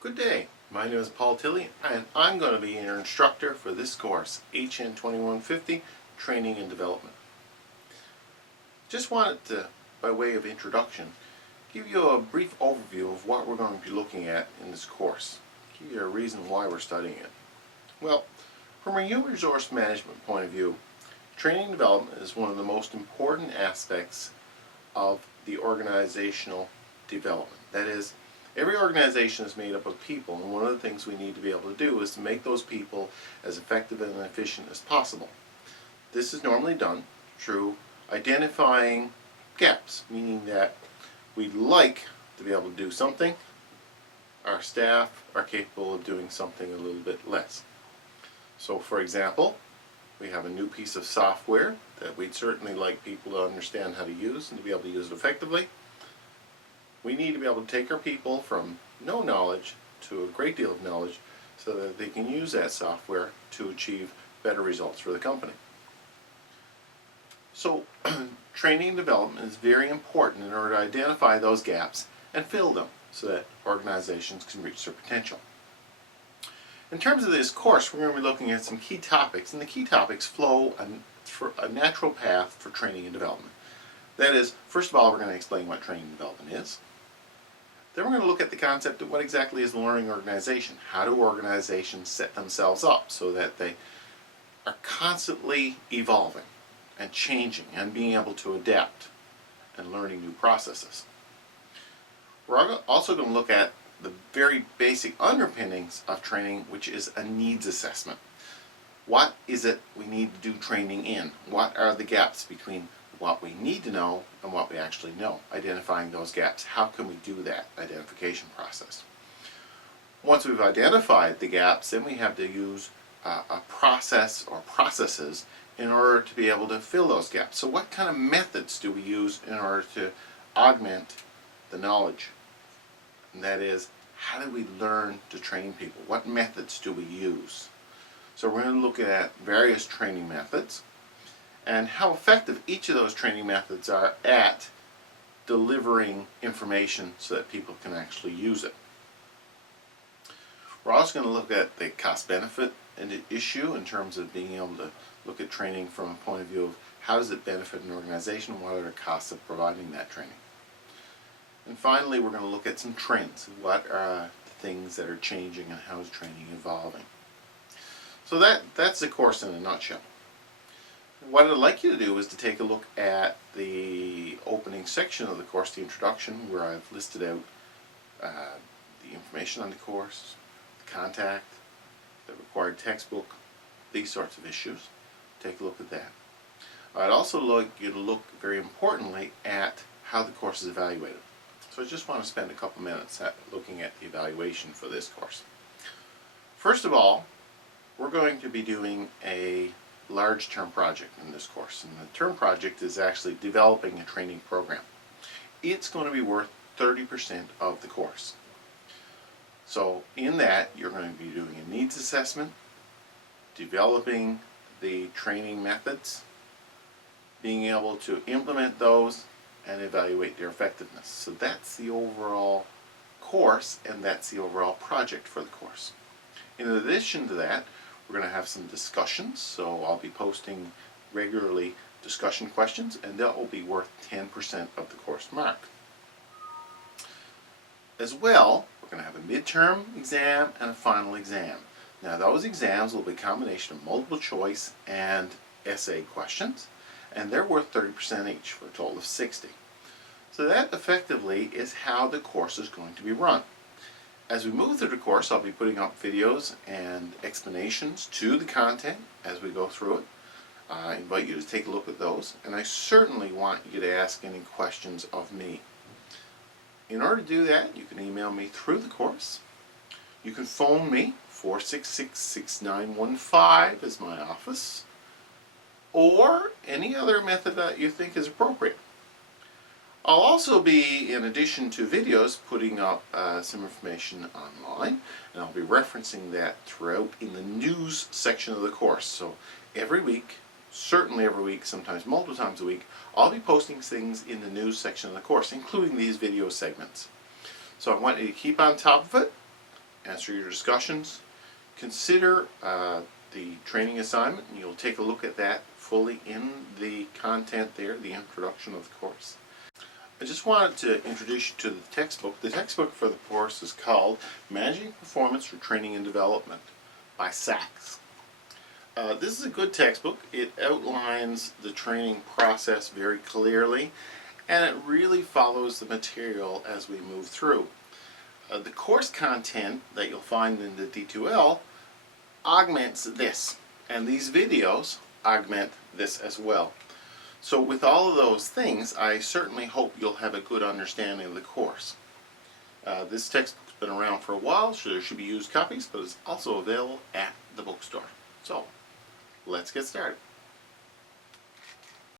Good day, my name is Paul Tilley and I'm going to be your instructor for this course, HN2150, Training and Development. Just wanted to, by way of introduction, give you a brief overview of what we're going to be looking at in this course, give you a reason why we're studying it. Well, from a human resource management point of view, training and development is one of the most important aspects of the organizational development. That is, every organization is made up of people, and one of the things we need to be able to do is to make those people as effective and efficient as possible. This is normally done through identifying gaps, meaning that we'd like to be able to do something, our staff are capable of doing something a little bit less. So for example, we have a new piece of software that we'd certainly like people to understand how to use and to be able to use it effectively. We need to be able to take our people from no knowledge to a great deal of knowledge so that they can use that software to achieve better results for the company. So training and development is very important in order to identify those gaps and fill them so that organizations can reach their potential. In terms of this course, we're going to be looking at some key topics, and the key topics flow a natural path for training and development. That is, first of all, we're going to explain what training and development is. Then we're going to look at the concept of what exactly is the learning organization. How do organizations set themselves up so that they are constantly evolving and changing and being able to adapt and learning new processes. We're also going to look at the very basic underpinnings of training, which is a needs assessment. What is it we need to do training in? What are the gaps between what we need to know and what we actually know? Identifying those gaps. How can we do that identification process? Once we've identified the gaps, then we have to use a process or processes in order to be able to fill those gaps. So what kind of methods do we use in order to augment the knowledge? And that is, how do we learn to train people? What methods do we use? So we're going to look at various training methods and how effective each of those training methods are at delivering information so that people can actually use it. We're also going to look at the cost-benefit issue in terms of being able to look at training from a point of view of how does it benefit an organization, what are the costs of providing that training. And finally, we're going to look at some trends. What are the things that are changing and how is training evolving? So that's the course in a nutshell. What I'd like you to do is to take a look at the opening section of the course, the introduction, where I've listed out the information on the course, the contact, the required textbook, these sorts of issues. Take a look at that. I'd also like you to look very importantly at how the course is evaluated. So I just want to spend a couple minutes looking at the evaluation for this course. First of all, we're going to be doing a large term project in this course, and the term project is actually developing a training program. It's going to be worth 30% of the course. So in that, you're going to be doing a needs assessment, developing the training methods, being able to implement those, and evaluate their effectiveness. So that's the overall course, and that's the overall project for the course. In addition to that, we're going to have some discussions, so I'll be posting regularly discussion questions, and that will be worth 10% of the course mark. As well, we're going to have a midterm exam and a final exam. Now those exams will be a combination of multiple choice and essay questions, and they're worth 30% each for a total of 60. So that effectively is how the course is going to be run. As we move through the course, I'll be putting up videos and explanations to the content as we go through it. I invite you to take a look at those, and I certainly want you to ask any questions of me. In order to do that, you can email me through the course. You can phone me, 466-6915 is my office, or any other method that you think is appropriate. I'll also be, in addition to videos, putting up some information online, and I'll be referencing that throughout in the news section of the course. So every week, certainly every week, sometimes multiple times a week, I'll be posting things in the news section of the course, including these video segments. So I want you to keep on top of it. answer your discussions. Consider the training assignment, and you'll take a look at that fully in the content there, the introduction of the course. I just wanted to introduce you to the textbook. The textbook for the course is called Managing Performance for Training and Development by Sachs. This is a good textbook. It outlines the training process very clearly, and it really follows the material as we move through. The course content that you'll find in the D2L augments this, and these videos augment this as well. So with all of those things, I certainly hope you'll have a good understanding of the course. This textbook's been around for a while, so there should be used copies, but it's also available at the bookstore. So, let's get started.